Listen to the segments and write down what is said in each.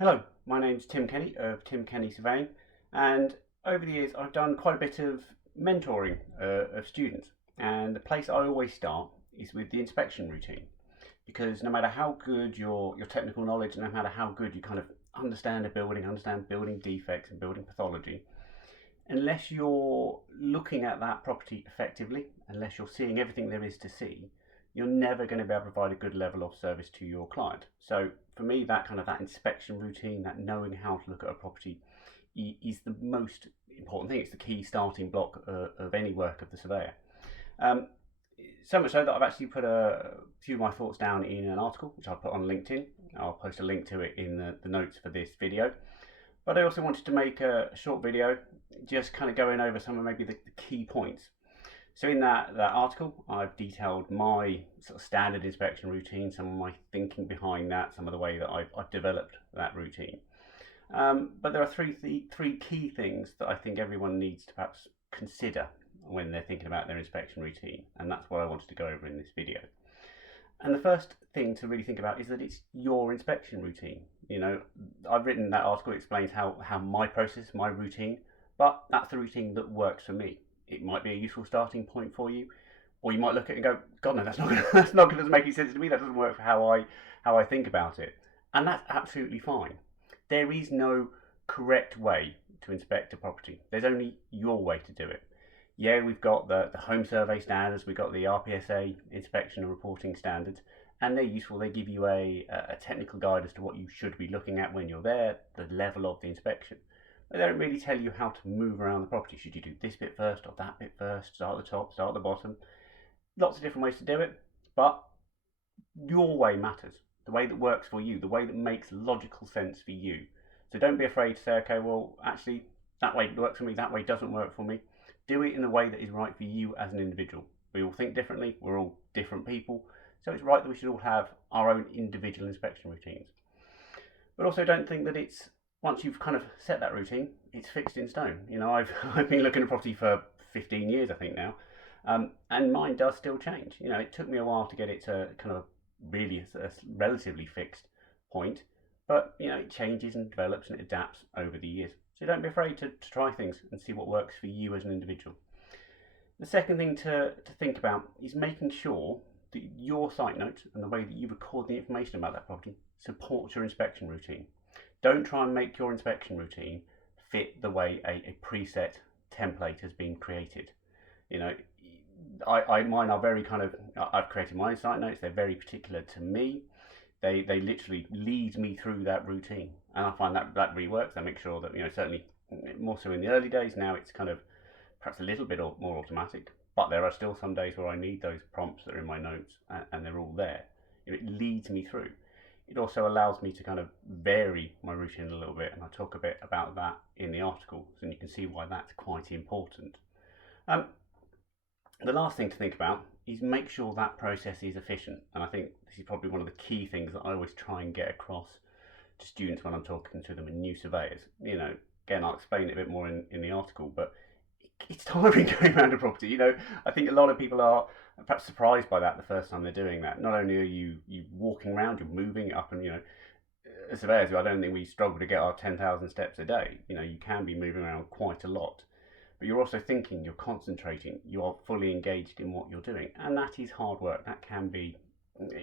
Hello, my name's Tim Kenny of Tim Kenny Surveying, and over the years I've done quite a bit of mentoring of students. And the place I always start is with the inspection routine, because no matter how good your technical knowledge, no matter how good you kind of understand a building, understand building defects and building pathology, unless you're looking at that property effectively, unless you're seeing everything there is to see, you're never going to be able to provide a good level of service to your client. So for me, that inspection routine, that knowing how to look at a property is the most important thing. It's the key starting block of any work of the surveyor. Um, so much so that I've actually put a few of my thoughts down in an article, which I'll put on LinkedIn. I'll post a link to it in the notes for this video. But I also wanted to make a short video just kind of going over some of maybe the key points. So in that article, I've detailed my sort of standard inspection routine, some of my thinking behind that, some of the way that I've developed that routine. But there are three key things that I think everyone needs to perhaps consider when they're thinking about their inspection routine, and that's what I wanted to go over in this video. And the first thing to really think about is that it's your inspection routine. You know, I've written that article, it explains how my process, my routine, but that's the routine that works for me. It might be a useful starting point for you, or you might look at it and go, God, no, that's not going to make any sense to me. That doesn't work for how I think about it, and that's absolutely fine. There is no correct way to inspect a property. There's only your way to do it. Yeah, we've got the home survey standards, we've got the RPSA inspection and reporting standards, and they're useful. They give you a technical guide as to what you should be looking at when you're there, the level of the inspection. They don't really tell you how to move around the property. Should you do this bit first or that bit first? Start at the top, start at the bottom. Lots of different ways to do it, but your way matters. The way that works for you, the way that makes logical sense for you. So don't be afraid to say, okay, well, actually, that way works for me, that way doesn't work for me. Do it in the way that is right for you as an individual. We all think differently, we're all different people, so it's right that we should all have our own individual inspection routines. But also don't think that it's, once you've kind of set that routine, it's fixed in stone. You know, I've been looking at property for 15 years, I think now, and mine does still change. You know, it took me a while to get it to kind of really a relatively fixed point, but you know, it changes and develops and it adapts over the years. So don't be afraid to try things and see what works for you as an individual. The second thing to think about is making sure that your site notes and the way that you record the information about that property supports your inspection routine. Don't try and make your inspection routine fit the way a preset template has been created. You know, mine are very kind of, I've created my own site notes, they're very particular to me. They literally lead me through that routine, and I find that really works. I make sure that, you know, certainly more so in the early days, now it's kind of perhaps a little bit more automatic, but there are still some days where I need those prompts that are in my notes, and they're all there. It leads me through. It also allows me to kind of vary my routine a little bit, and I talk a bit about that in the article, and you can see why that's quite important. The last thing to think about is make sure that process is efficient, and I think this is probably one of the key things that I always try and get across to students when I'm talking to them and new surveyors. You know, again, I'll explain it a bit more in the article, but it's tiring going around a property. You know, I think a lot of people are perhaps surprised by that the first time they're doing that. Not only are you walking around, you're moving up, and you know, as surveyors, I don't think we struggle to get our 10,000 steps a day. You know, you can be moving around quite a lot, but you're also thinking, you're concentrating, you are fully engaged in what you're doing, and that is hard work. That can be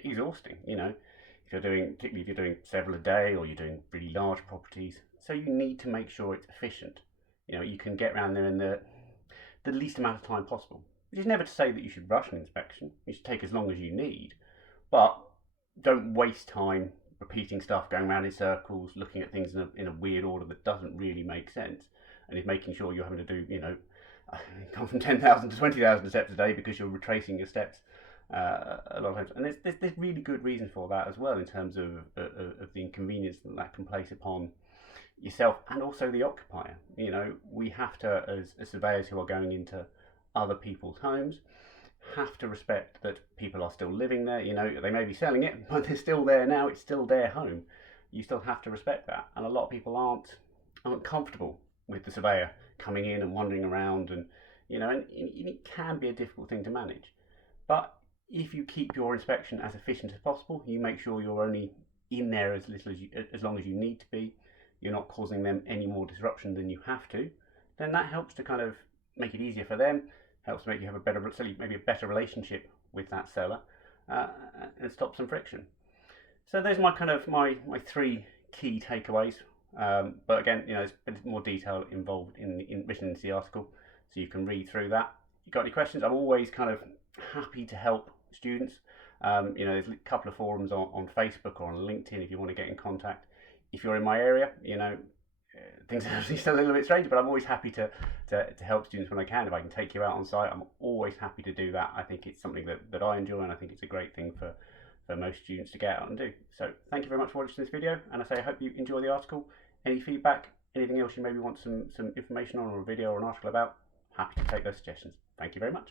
exhausting. You know, particularly if you're doing several a day or you're doing really large properties, so you need to make sure it's efficient. You know, you can get around there in the least amount of time possible, which is never to say that you should rush an inspection. You should take as long as you need, but don't waste time repeating stuff, going around in circles, looking at things in a weird order that doesn't really make sense, and is making sure you're having to do, you know, come from 10,000 to 20,000 steps a day because you're retracing your steps a lot of times. And there's really good reason for that as well, in terms of the inconvenience that can place upon yourself and also the occupier. You know, we have to, as surveyors who are going into other people's homes, have to respect that people are still living there. You know, they may be selling it, but they're still there now. It's still their home. You still have to respect that. And a lot of people aren't comfortable with the surveyor coming in and wandering around, and you know, and it can be a difficult thing to manage. But if you keep your inspection as efficient as possible, you make sure you're only in there as long as you need to be, you're not causing them any more disruption than you have to, then that helps to kind of make it easier for them, helps make you have a better, maybe a better relationship with that seller, and stop some friction. So those are my kind of my three key takeaways. But again, there's a bit more detail involved written into the article, so you can read through that. If you've got any questions, I'm always kind of happy to help students. There's a couple of forums on Facebook or on LinkedIn if you want to get in contact. If you're in my area, things are still a little bit strange, but I'm always happy to help students when I can. If I can take you out on site, I'm always happy to do that. I think it's something that I enjoy, and I think it's a great thing for most students to get out and do. So thank you very much for watching this video, and I hope you enjoy the article. Any feedback, anything else you maybe want some information on, or a video or an article about, happy to take those suggestions. Thank you very much.